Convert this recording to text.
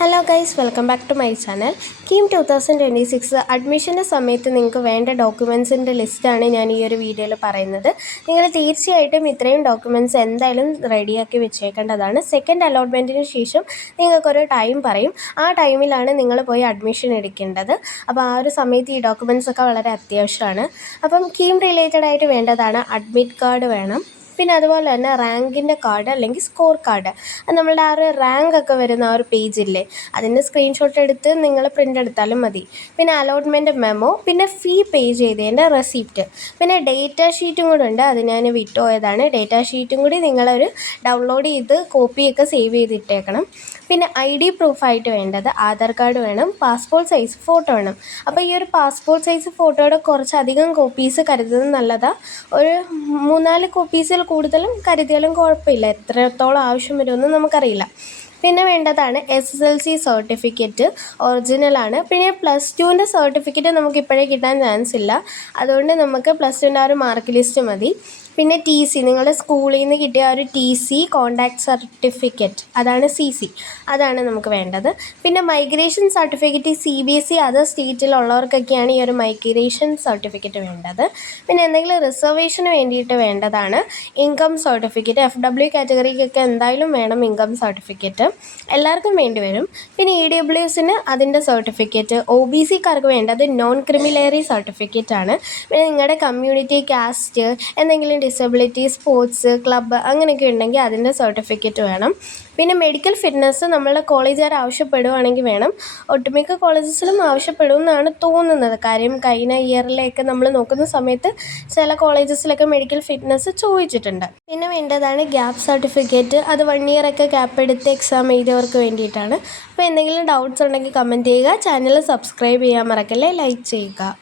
Hello guys, welcome back to my channel. KEAM 2026 അഡ്മിഷൻ്റെ സമയത്ത് നിങ്ങൾക്ക് വേണ്ട ഡോക്യുമെൻസിൻ്റെ ലിസ്റ്റാണ് ഞാൻ ഈ ഒരു വീഡിയോയിൽ പറയുന്നത്. നിങ്ങൾ തീർച്ചയായിട്ടും ഇത്രയും ഡോക്യുമെൻറ്റ്സ് എന്തായാലും റെഡിയാക്കി വെച്ചേക്കേണ്ടതാണ്. സെക്കൻഡ് അലോട്ട്മെൻറ്റിന് ശേഷം നിങ്ങൾക്കൊരു ടൈം പറയും. ആ ടൈമിലാണ് നിങ്ങൾ പോയി അഡ്മിഷൻ എടുക്കേണ്ടത്. അപ്പോൾ ആ ഒരു സമയത്ത് ഈ ഡോക്യുമെൻറ്റ്സൊക്കെ വളരെ അത്യാവശ്യമാണ്. അപ്പം കീം റിലേറ്റഡ് ആയിട്ട് വേണ്ടതാണ് അഡ്മിറ്റ് കാർഡ് വേണം. പിന്നെ അതുപോലെ തന്നെ റാങ്കിൻ്റെ കാർഡ് അല്ലെങ്കിൽ സ്കോർ കാർഡ്. അത് നമ്മളുടെ ആ ഒരു റാങ്കൊക്കെ വരുന്ന ആ ഒരു പേജില്ലേ, അതിൻ്റെ സ്ക്രീൻഷോട്ട് എടുത്ത് നിങ്ങൾ പ്രിൻ്റ് എടുത്താലും മതി. പിന്നെ അലോട്ട്മെൻറ്റ് മെമ്മോ, പിന്നെ ഫീ പേ ചെയ്തതിൻ്റെ റെസിപ്റ്റ്, പിന്നെ ഡേറ്റ ഷീറ്റും കൂടെ ഉണ്ട്. അത് ഞാൻ വിട്ടുപോയതാണ്. ഡേറ്റ ഷീറ്റും കൂടി നിങ്ങളൊരു ഡൗൺലോഡ് ചെയ്ത് കോപ്പിയൊക്കെ സേവ് ചെയ്തിട്ടേക്കണം. പിന്നെ ID പ്രൂഫായിട്ട് വേണ്ടത് ആധാർ കാർഡ് വേണം, പാസ്പോർട്ട് സൈസ് ഫോട്ടോ വേണം. അപ്പോൾ ഈ ഒരു പാസ്പോർട്ട് സൈസ് ഫോട്ടോയുടെ കുറച്ചധികം കോപ്പീസ് കരുതുന്നത് നല്ലതാണ്. ഒരു 3-4 കോപ്പീസിൽ കൂടുതലും കരുതിയാലും കുഴപ്പമില്ല. എത്രത്തോളം ആവശ്യം വരുമെന്ന് നമുക്കറിയില്ല. പിന്നെ വേണ്ടതാണ് SSLC സർട്ടിഫിക്കറ്റ്, ഒറിജിനലാണ്. പിന്നെ +2ൻ്റെ സർട്ടിഫിക്കറ്റ് നമുക്കിപ്പോഴേ കിട്ടാൻ ചാൻസ് ഇല്ല. അതുകൊണ്ട് നമുക്ക് +2ൻ്റെ ആ ഒരു മാർക്ക് ലിസ്റ്റ് മതി. പിന്നെ TC, നിങ്ങളുടെ സ്കൂളിൽ നിന്ന് കിട്ടിയ ആ ഒരു TC, കോണ്ടാക്ട് സർട്ടിഫിക്കറ്റ്, അതാണ് CC, അതാണ് നമുക്ക് വേണ്ടത്. പിന്നെ മൈഗ്രേഷൻ സർട്ടിഫിക്കറ്റ് CBSE അതർ സ്റ്റേറ്റിലുള്ളവർക്കൊക്കെയാണ് ഈ ഒരു മൈഗ്രേഷൻ സർട്ടിഫിക്കറ്റ് വേണ്ടത്. പിന്നെ എന്തെങ്കിലും റിസർവേഷന് വേണ്ടിയിട്ട് വേണ്ടതാണ് ഇൻകം സർട്ടിഫിക്കറ്റ്. FW കാറ്റഗറിക്കൊക്കെ എന്തായാലും വേണം ഇൻകം സർട്ടിഫിക്കറ്റ്, എല്ലാവർക്കും വേണ്ടി വരും. പിന്നെ EWSന് അതിൻ്റെ സർട്ടിഫിക്കറ്റ്. OBCക്കാർക്ക് വേണ്ടത് നോൺ ക്രിമിനറി സർട്ടിഫിക്കറ്റ് ആണ്. പിന്നെ നിങ്ങളുടെ കമ്മ്യൂണിറ്റി, കാസ്റ്റ്, എന്തെങ്കിലും ഡിസബിലിറ്റി, സ്പോർട്സ് ക്ലബ്ബ് അങ്ങനെയൊക്കെ ഉണ്ടെങ്കിൽ അതിൻ്റെ സർട്ടിഫിക്കറ്റ് വേണം. പിന്നെ മെഡിക്കൽ ഫിറ്റ്നസ് നമ്മളുടെ കോളേജുകാർ ആവശ്യപ്പെടുവാണെങ്കിൽ വേണം. ഒട്ടുമിക്ക കോളേജസിലും ആവശ്യപ്പെടുമെന്നാണ് തോന്നുന്നത്. കാര്യം കഴിഞ്ഞ ഇയറിലേക്ക് നമ്മൾ നോക്കുന്ന സമയത്ത് ചില കോളേജസിലൊക്കെ മെഡിക്കൽ ഫിറ്റ്നസ് ചോദിച്ചിട്ടുണ്ട്. പിന്നെ വേണ്ടതാണ് ഗ്യാപ്പ് സർട്ടിഫിക്കറ്റ്. അത് 1 ഇയറൊക്കെ ഗ്യാപ്പ് എടുത്ത് എക്സാം എഴുതിയവർക്ക് വേണ്ടിയിട്ടാണ്. അപ്പോൾ എന്തെങ്കിലും ഡൗട്ട്സ് ഉണ്ടെങ്കിൽ കമൻറ്റ് ചെയ്യുക. ചാനൽ സബ്സ്ക്രൈബ് ചെയ്യാൻ മറക്കല്ലേ, ലൈക്ക് ചെയ്യുക.